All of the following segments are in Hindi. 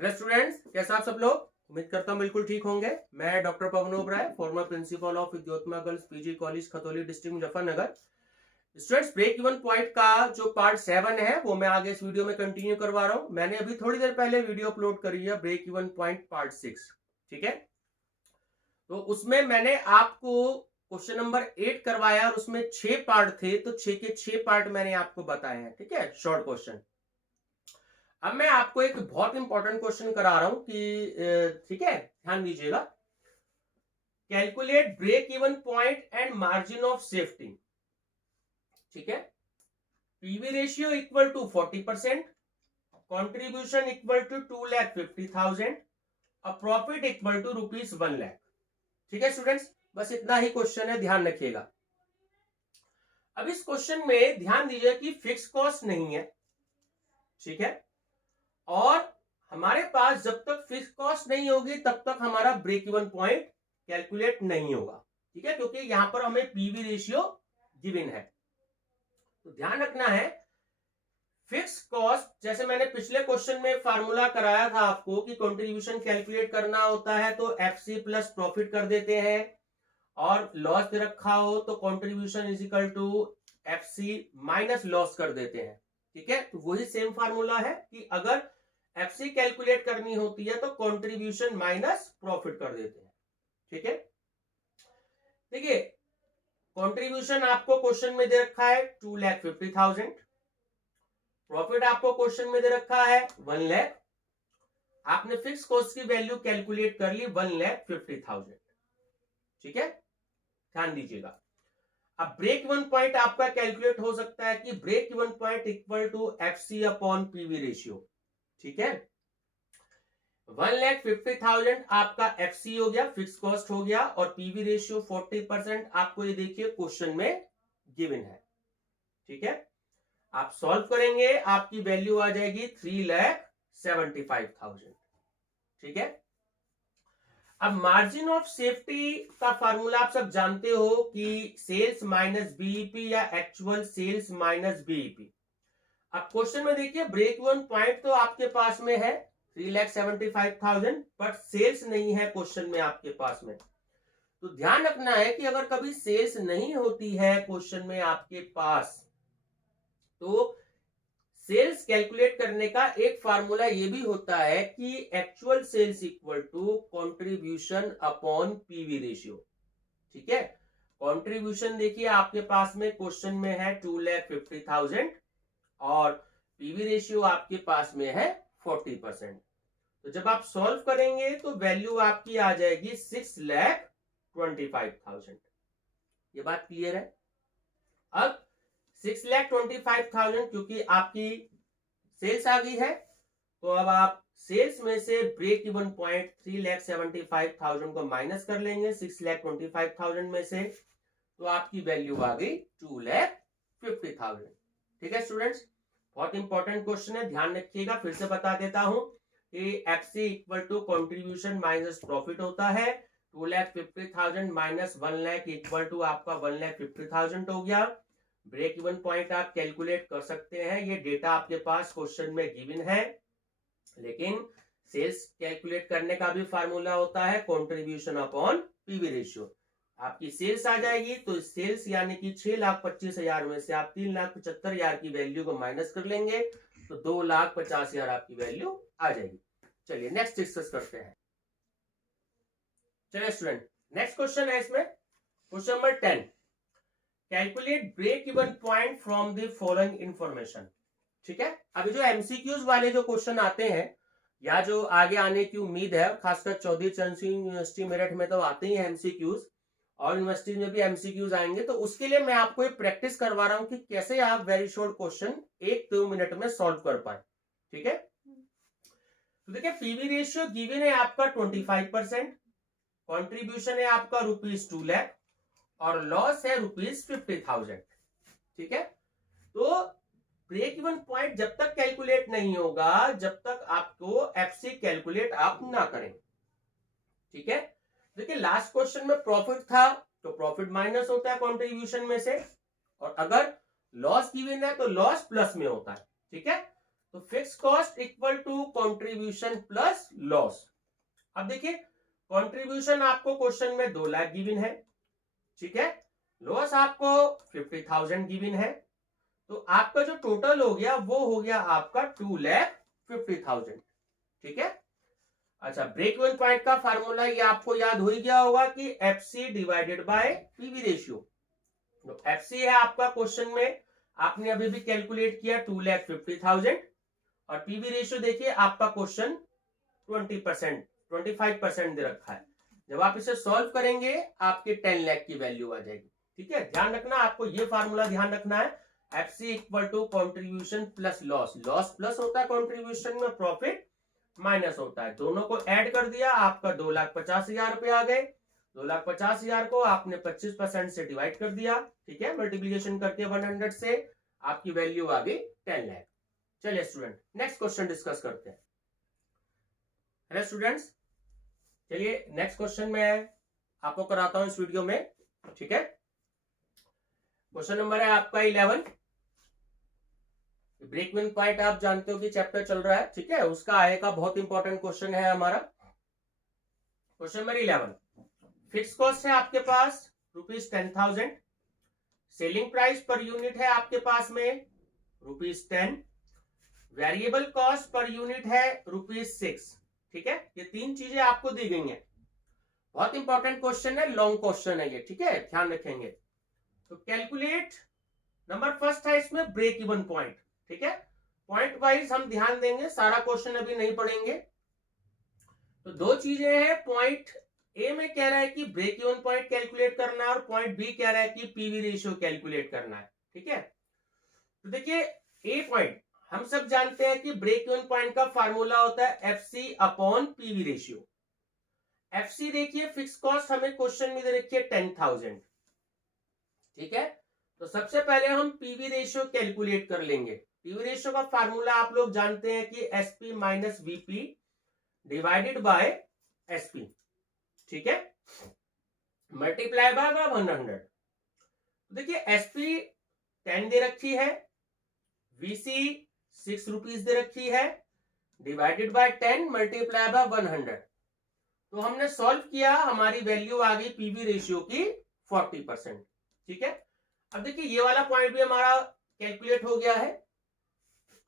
हेलो स्टूडेंट्स, कैसे आप सब लोग। उम्मीद करता हूँ बिल्कुल ठीक होंगे। मैं doctor Pawan Oberoi, former principal of Vidyotma girls PG college Khatauli district Muzaffarnagar. Students, break even point का जो पार्ट 7 है वो मैं आगे इस वीडियो में कंटिन्यू करवा रहा हूँ। मैंने अभी थोड़ी देर पहले वीडियो अपलोड करी है ब्रेक इवन पॉइंट पार्ट 6। ठीक है, तो उसमें मैंने आपको क्वेश्चन नंबर 8 करवाया और उसमें 6 पार्ट थे, तो 6 के 6 पार्ट मैंने आपको बताए हैं। ठीक है, शॉर्ट क्वेश्चन। अब मैं आपको एक बहुत इंपॉर्टेंट क्वेश्चन करा रहा हूं कि ठीक है, ध्यान दीजिएगा। Calculate break even point and margin of safety. ठीक है, PV ratio equal to 40%, contribution equal to 2,50,000 और प्रॉफिट इक्वल टू ₹1,00,000। ठीक है स्टूडेंट्स, बस इतना ही क्वेश्चन है, ध्यान रखिएगा। अब इस क्वेश्चन में ध्यान दीजिए कि फिक्स कॉस्ट नहीं है। ठीक है, और हमारे पास जब तक फिक्स कॉस्ट नहीं होगी तब तक हमारा ब्रेक इवन पॉइंट कैलकुलेट नहीं होगा। ठीक है, क्योंकि यहां पर हमें पीवी रेशियो गिवन है। तो ध्यान रखना है, फिक्स कॉस्ट, जैसे मैंने पिछले क्वेश्चन में फार्मूला कराया था आपको कि कंट्रीब्यूशन कैलकुलेट करना होता है तो एफसी प्लस प्रॉफिट कर देते हैं, और लॉस दे रखा हो तो contribution is equal to FC minus loss कर देते हैं। ठीक है, तो वही सेम फार्मूला है कि अगर एफसी कैलकुलेट करनी होती है तो कंट्रीब्यूशन माइनस प्रॉफिट कर देते हैं। ठीक है, देखिए कंट्रीब्यूशन आपको क्वेश्चन में दे रखा है 2,50,000, प्रॉफिट आपको क्वेश्चन में दे रखा है 1,00,000। आपने फिक्स कॉस्ट की वैल्यू कैलकुलेट कर ली 1,50,000। ठीक है, ध्यान दीजिएगा। अब ब्रेक इवन पॉइंट आपका कैलकुलेट हो सकता है कि break even point equal to FC upon PV ratio. ठीक है, 1,50,000 आपका एफसी हो गया, फिक्स कॉस्ट हो गया, और पीवी रेशियो 40% आपको ये देखिए क्वेश्चन में गिवन है। ठीक है, आप सॉल्व करेंगे, आपकी वैल्यू आ जाएगी 3,75,000। ठीक है, अब मार्जिन ऑफ सेफ्टी का फार्मूला आप सब जानते हो कि सेल्स माइनस बीईपी या एक्चुअल सेल्स माइनस बीईपी। अब क्वेश्चन में देखिए ब्रेक इवन पॉइंट तो आपके पास में है 3,75,000, बट सेल्स नहीं है क्वेश्चन में आपके पास में। तो ध्यान रखना है कि अगर कभी सेल्स नहीं होती है क्वेश्चन में आपके पास, तो सेल्स कैलकुलेट करने का एक फार्मूला ये भी होता है कि actual sales equal to contribution upon PV ratio. ठीक है, कंट्रीब्यूशन देखिए आपके पास में क्वेश्चन में है 2,50,000 और पीवी रेशियो आपके पास में है 40%। तो जब आप सॉल्व करेंगे तो वैल्यू आपकी आ जाएगी 6,25,000। ये बात क्लियर है। अब 6,25,000 क्योंकि आपकी सेल्स आ गई है, तो अब आप सेल्स में से ब्रेक इवन पॉइंट 3,75,000 को माइनस कर लेंगे 6,25,000 में से, तो आपकी वैल्यू आ गई 2,50,000। ठीक है स्टूडेंट्स, बहुत इंपॉर्टेंट क्वेश्चन है, ध्यान रखिएगा। फिर से बता देता हूं कि FC equal to contribution minus profit होता है। 2,50,000 माइनस 1,00,000 इक्वल टू आपका 1,50,000 हो गया। ब्रेक इवन पॉइंट आप कैलकुलेट कर सकते हैं, ये डेटा आपके पास क्वेश्चन में गिवन है, लेकिन सेल्स कैलकुलेट करने का भी फार्मूला होता है कंट्रीब्यूशन अपॉन पीवी रेशियो। आपकी सेल्स आ जाएगी तो सेल्स यानी कि 6,25,000 में से आप 3,75,000 की वैल्यू को माइनस कर लेंगे तो 2,50,000 आपकी वैल्यू आ जाएगी। चलिए नेक्स्ट डिस्कस करते हैं। चलिए स्टूडेंट, नेक्स्ट क्वेश्चन है इसमें, question number 10। Calculate break even point from the following information. ठीक है, अभी जो एमसीक्यूज वाले जो क्वेश्चन आते हैं या जो आगे आने की उम्मीद है, खासकर चौधरी चरण सिंह यूनिवर्सिटी मेरठ में तो आते ही है एमसीक्यूज, और यूनिवर्सिटी में भी एमसीक्यूज आएंगे, तो उसके लिए मैं आपको एक प्रैक्टिस करवा रहा हूं कि कैसे आप वेरी शॉर्ट क्वेश्चन 1-2 मिनट में सॉल्व कर पाए। ठीक है, तो देखिए पीवी रेशियो गिवन है आपका 25%, कॉन्ट्रीब्यूशन है आपका ₹2,00,000 और लॉस है ₹50,000। ठीक है, तो ब्रेक इवन पॉइंट जब तक कैलकुलेट नहीं होगा जब तक आपको एफसी कैलकुलेट आप ना करें। ठीक है, देखिए लास्ट क्वेश्चन में प्रॉफिट था तो प्रॉफिट माइनस होता है कंट्रीब्यूशन में से, और अगर लॉस गिवन है तो लॉस प्लस में होता है। ठीक है, तो fix cost equal to contribution plus loss. अब देखिए कंट्रीब्यूशन आपको क्वेश्चन में 2 लाख गिवन है, ठीक है, लॉस आपको 50,000 गिवन है, तो आपका जो टोटल हो गया वो हो गया आपका 2,50,000, ठीक है। अच्छा, ब्रेक इवन पॉइंट का फार्मूला ये आपको याद हो ही गया होगा कि FC divided by PV ratio. तो एफसी है आपका क्वेश्चन में, आपने अभी भी कैलकुलेट किया 2,50,000, और पीवी रेशियो देखिए आपका क्वेश्चन 20%, 25% दे रखा है। जब आप इसे सॉल्व करेंगे आपके 10 लाख की वैल्यू आ जाएगी, ठीक है। ध्यान रखना, आपको ये फार्मूला ध्यान रखना है, FC equal to contribution plus loss. Loss plus होता है कॉन्ट्रीब्यूशन में, प्रॉफिट माइनस होता है। दोनों को ऐड कर दिया, आपका 2,50,000 रुपए आ गए। 2,50,000 को आपने 25% से डिवाइड कर दिया, ठीक है, मल्टीप्लीकेशन करके 100 से, आपकी वैल्यू आ गई 10 लाख। चलिए स्टूडेंट नेक्स्ट क्वेश्चन डिस्कस करते हैं। हेलो स्टूडेंट्स, चलिए नेक्स्ट क्वेश्चन में आपको कराता हूं इस वीडियो में, ठीक है। क्वेश्चन नंबर है आपका 11। ब्रेक इवन पॉइंट आप जानते हो कि चैप्टर चल रहा है, ठीक है, उसका आए का बहुत इंपॉर्टेंट क्वेश्चन है हमारा। क्वेश्चन नंबर 11, फिक्स कॉस्ट है आपके पास ₹10,000, सेलिंग प्राइस पर यूनिट है आपके पास में ₹10, वेरिएबल कॉस्ट पर यूनिट है ₹6, ठीक है। ये 3 चीजें आपको दी गई हैं, बहुत इंपॉर्टेंट क्वेश्चन है, लॉन्ग क्वेश्चन है ये, ठीक है, ध्यान रखेंगे। तो कैलकुलेट, नंबर फर्स्ट है इसमें ब्रेक इवन पॉइंट, ठीक है, पॉइंट वाइज हम ध्यान देंगे, सारा क्वेश्चन अभी नहीं पढ़ेंगे। तो 2 चीजें हैं, पॉइंट ए में कह रहा है कि ब्रेक इवन पॉइंट कैलकुलेट करना है, और पॉइंट बी कह रहा है कि पीवी रेशियो कैलकुलेट करना है, ठीक है। तो देखिए ए पॉइंट हम सब जानते हैं कि ब्रेक इवन पॉइंट का फार्मूला होता है FC upon PV ratio. FC देखिए फिक्स कॉस्ट हमें क्वेश्चन में दे रखी है 10,000, ठीक है। तो सबसे पहले हम पीवी रेशियो कैलकुलेट कर लेंगे। पीवी रेशियो का फार्मूला आप लोग जानते हैं कि SP minus VP divided by SP, ठीक है, मल्टीप्लाई बाय 100। देखिए एसपी 10 दे रखी है, वीसी 6 रुपीज दे रखी है, डिवाइडेड बाय 10 मल्टीप्लाई बाय 100। तो हमने सॉल्व किया, हमारी वैल्यू आ गई पीवी रेशियो की 40%, ठीक है। अब देखिए ये वाला पॉइंट भी हमारा कैलकुलेट हो गया है।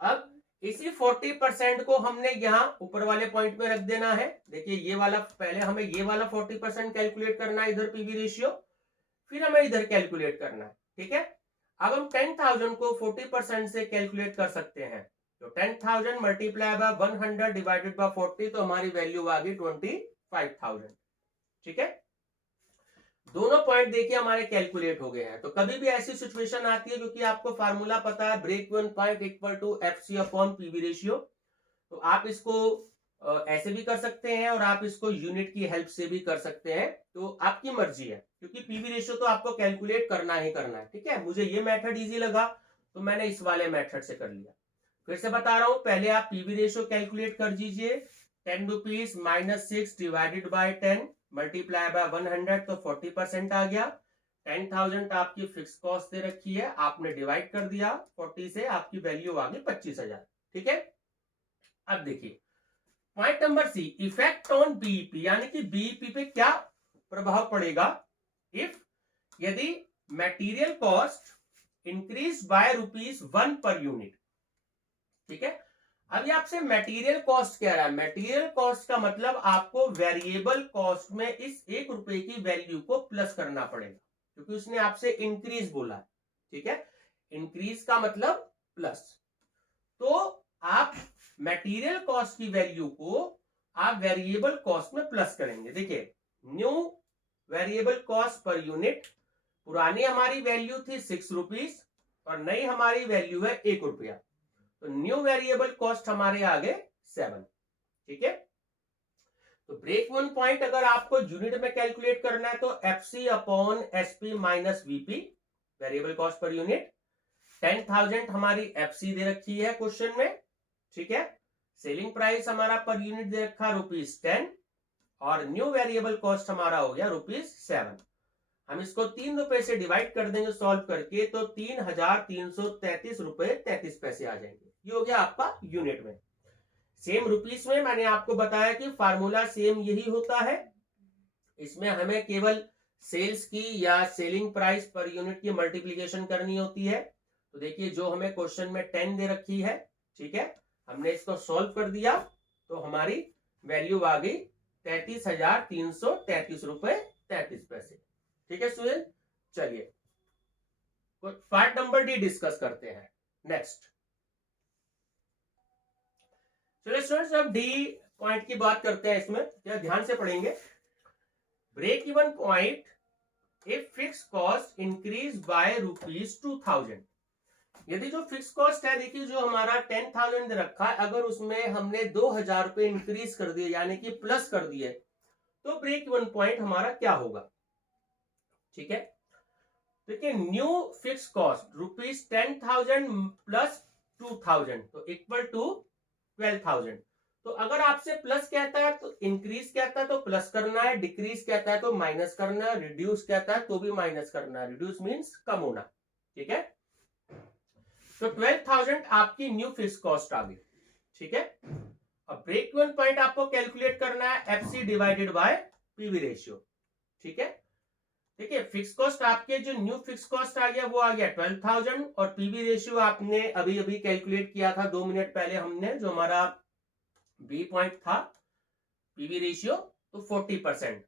अब इसी 40% को हमने यहां ऊपर वाले पॉइंट में रख देना है। देखिए ये वाला, पहले हमें ये वाला 40% कैलकुलेट करना है, इधर पीवी रेशियो, फिर हमें इधर कैलकुलेट करना है, ठीक है। अब हम 10,000 को 40% से कैलकुलेट कर सकते हैं, तो 10,000 मल्टीप्लाई बाय 100 डिवाइडेड बाय 40, तो हमारी वैल्यू आ गई 25,000, ठीक है। दोनों पॉइंट देखिए हमारे कैलकुलेट हो गए हैं। तो कभी भी ऐसी सिचुएशन आती है, क्योंकि आपको फार्मूला पता है break even point equal to FC upon PV ratio, तो आप इसको ऐसे भी कर सकते हैं और आप इसको यूनिट की हेल्प से भी कर सकते हैं, तो आपकी मर्जी है, क्योंकि पीवी रेशियो तो आपको कैलकुलेट करना ही करना है, ठीक है। मुझे ये मेथड इजी लगा तो मैंने इस वाले मेथड से कर लिया। फिर से बता रहा हूं, पहले आप पीवी रेशियो कैलकुलेट कर दीजिए, 10 rupees minus 6 divided by 10 multiply by 100, तो 40% आ गया। 10,000 आपकी फिक्स कॉस्ट दे रखी है, आपने डिवाइड कर दिया 40 से, आपकी वैल्यू आ गई 25,000, ठीक है। अब देखिए point number C, effect on BEP, यानी कि बीईपी पे क्या प्रभाव पड़ेगा इफ, यदि material cost increase bye ₹1 per unit, ठीक है। अभी आपसे मटेरियल कॉस्ट कह रहा है, मटेरियल कॉस्ट का मतलब आपको वेरिएबल कॉस्ट में इस ₹1 की वैल्यू को प्लस करना पड़ेगा, क्योंकि उसने आपसे इंक्रीज बोला है, ठीक है, इंक्रीज का मतलब प्लस। तो आप मटेरियल कॉस्ट की वैल्यू को आप वेरिएबल कॉस्ट में प्लस करेंगे। देखिए new variable cost per unit, पुरानी हमारी वैल्यू थी 6 रुपीज और नई हमारी वैल्यू है ₹1, तो न्यू वेरिएबल कॉस्ट हमारे आगे 7, ठीक है। तो ब्रेक इवन पॉइंट अगर आपको यूनिट में कैलकुलेट करना है तो FC upon SP minus VP, variable cost per unit. 10,000 हमारी एफसी दे रखी है क्वेश्चन में, ठीक है। सेलिंग प्राइस हमारा पर यूनिट दे रखा ₹10 और न्यू वेरिएबल कॉस्ट हमारा हो गया ₹7। हम इसको ₹3 से डिवाइड कर देंगे सॉल्व करके, तो ₹3,333.33 आ जाएंगे, ये हो गया आपका यूनिट में। सेम रुपीस में मैंने आपको बताया कि फार्मूला सेम यही होता है, इसमें हमें केवल सेल्स की या सेलिंग प्राइस पर यूनिट की मल्टीप्लीकेशन करनी होती है। तो देखिए जो हमें क्वेश्चन में 10 दे रखी है, ठीक है, हमने इसको सॉल्व कर दिया तो हमारी वैल्यू आ गई 33,333 रुपए 33 पैसे। ठीक है सुहेल, चलिए पार्ट नंबर डी डिस्कस करते हैं नेक्स्ट। चलिए स्टूडेंट्स अब डी पॉइंट की बात करते हैं। इसमें क्या ध्यान से पढ़ेंगे, break even point if fix cost increase by ₹2,000। यदि जो फिक्स कॉस्ट है, देखिए जो हमारा 10,000 रखा है, अगर उसमें हमने 2,000 रुपए इंक्रीज कर दिए यानी कि प्लस कर दिए, तो ब्रेक इवन पॉइंट हमारा क्या होगा। ठीक है, देखिए न्यू फिक्स कॉस्ट ₹10,000 प्लस 2,000 तो इक्वल टू 12,000। तो अगर आपसे प्लस कहता है तो इंक्रीज कहता है तो प्लस करना है, डिक्रीज कहता है तो माइनस करना है, रिड्यूस कहता है तो भी माइनस करना है। रिड्यूस मींस कम होना। ठीक है, तो 12,000 आपकी न्यू फिक्स कॉस्ट आ गई। ठीक है, अब ब्रेक इवन पॉइंट आपको कैलकुलेट करना है FC divided by PV ratio. ठीक है, देखिए फिक्स कॉस्ट आपके जो न्यू फिक्स कॉस्ट आ गया वो आ गया 12,000 और पीवी रेशियो आपने अभी अभी कैलकुलेट किया था 2 मिनट पहले हमने, जो हमारा बी पॉइंट था पीवी रेशियो, तो 40%।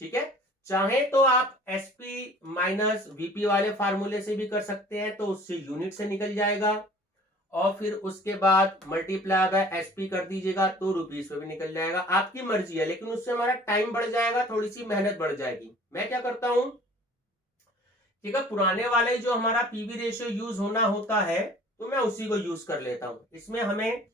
ठीक है, चाहे तो आप एसपी माइनस वीपी वाले फार्मूले से भी कर सकते हैं, तो उससे यूनिट से निकल जाएगा, और फिर उसके बाद मल्टीप्लाई बाय एसपी कर दीजिएगा तो रुपीस में भी निकल जाएगा। आपकी मर्जी है, लेकिन उससे हमारा टाइम बढ़ जाएगा, थोड़ी सी मेहनत बढ़ जाएगी। मैं क्या करता हूं, ठीक है, पुराने वाले जो हमारा पीवी रेशियो यूज होना होता है तो मैं उसी को यूज कर लेता हूं। इसमें हमें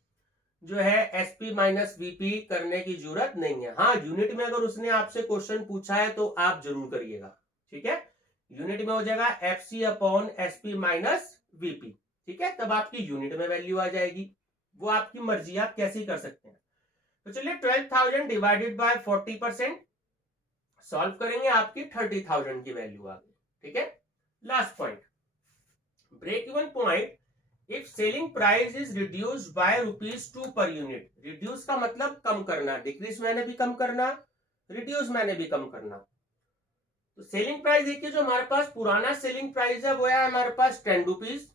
जो है एसपी माइनस वीपी करने की जरूरत नहीं है। हाँ, यूनिट में अगर उसने आपसे क्वेश्चन पूछा है तो आप जरूर करिएगा। ठीक है, यूनिट में हो जाएगा FC upon SP minus VP. ठीक है, तब आपकी यूनिट में वैल्यू आ जाएगी, वो आपकी मर्जी, आप कैसे कर सकते हैं। तो चलिए 12,000 डिवाइडेड बाय 40% सॉल्व करेंगे, आपकी 30,000 की वैल्यू आ गई। ठीक है, last point, break even point if selling price is reduced by ₹2 per unit. Reduce का मतलब कम करना, डिक्रीज मैंने भी कम करना, रिड्यूस मैंने भी कम करना। तो सेलिंग प्राइस देखिए जो हमारे पास पुराना सेलिंग प्राइस है वो है हमारे पास 10 रुपीज।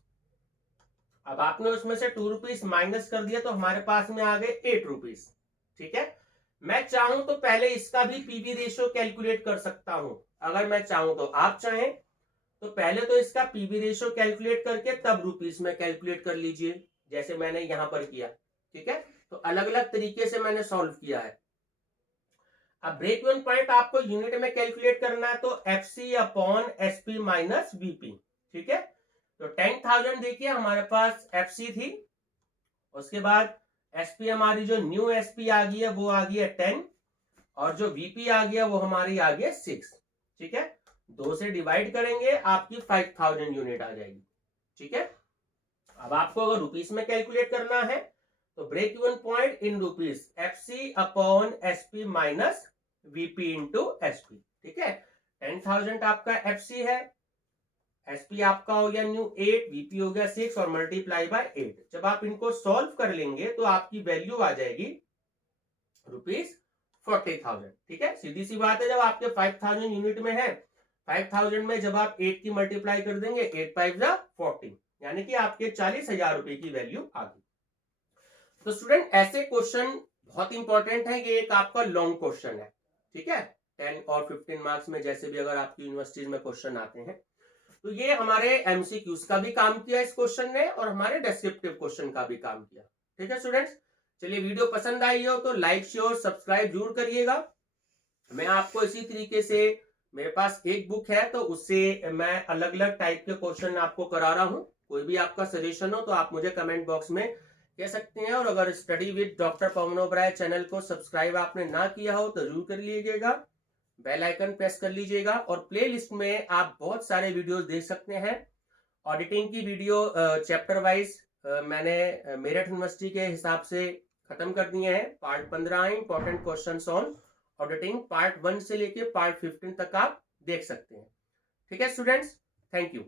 अब आपने उसमें से 2 रुपीज माइनस कर दिया तो हमारे पास में आ गए 8 रुपीज। ठीक है, मैं चाहूं तो पहले इसका भी पीवी रेशियो कैलकुलेट कर सकता हूं, अगर मैं चाहूं तो। आप चाहें तो पहले तो इसका पीवी रेशियो कैलकुलेट करके तब रुपीस में कैलकुलेट कर लीजिए, जैसे मैंने यहां पर किया। ठीक है, तो अलग अलग तरीके से मैंने सॉल्व किया है। अब ब्रेक इवन पॉइंट आपको यूनिट में कैलकुलेट करना है, तो FC upon SP minus VP. ठीक है, तो 10,000 देखिए हमारे पास एफसी थी, उसके बाद एसपी हमारी जो न्यू एसपी आ गई है वो आ गई है 10, और जो वीपी आ गया वो हमारी आ गई 6। ठीक है, 2 से डिवाइड करेंगे आपकी 5,000 यूनिट आ जाएगी। ठीक है, अब आपको अगर रुपीस में कैलकुलेट करना है तो break even point in rupees FC upon SP minus VP into SP. ठीक है, 10,000 आपका एफसी है, एसपी आपका हो गया न्यू 8, वीपी हो गया 6 और मल्टीप्लाई बाय 8। जब आप इनको सॉल्व कर लेंगे तो आपकी वैल्यू आ जाएगी ₹40,000। ठीक है, सीधी सी बात है, जब आपके 5,000 यूनिट में है, 5,000 में जब आप 8 की मल्टीप्लाई कर देंगे, 8 5 40, यानी कि आपके 40,000 रुपए की वैल्यू आ गई। तो स्टूडेंट ऐसे क्वेश्चन बहुत इंपॉर्टेंट है, ये एक आपका लॉन्ग क्वेश्चन है। ठीक है, 10 और 15 मार्क्स में जैसे भी अगर आपकी यूनिवर्सिटीज में क्वेश्चन आते हैं, तो ये हमारे एमसीक्यूज का भी काम किया इस क्वेश्चन ने, और हमारे डिस्क्रिप्टिव क्वेश्चन का भी काम किया। ठीक है स्टूडेंट्स, चलिए वीडियो पसंद आई हो तो लाइक शेयर सब्सक्राइब जरूर करिएगा। मैं आपको इसी तरीके से, मेरे पास एक बुक है तो उससे मैं अलग अलग टाइप के क्वेश्चन आपको करा रहा हूं। कोई भी आपका सजेशन हो तो आप मुझे कमेंट बॉक्स में कह सकते हैं। और अगर study with doctor Pawan Oberoi channel को सब्सक्राइब आपने ना किया हो तो जरूर कर लीजिएगा, बेल आइकन प्रेस कर लीजिएगा, और प्लेलिस्ट में आप बहुत सारे वीडियोस देख सकते हैं। ऑडिटिंग की वीडियो चैप्टर वाइज मैंने मेरठ यूनिवर्सिटी के हिसाब से खत्म कर दिए हैं। Part 15 important questions on auditing, part 1 से लेके पार्ट 15 तक आप देख सकते हैं। ठीक है स्टूडेंट्स, थैंक यू।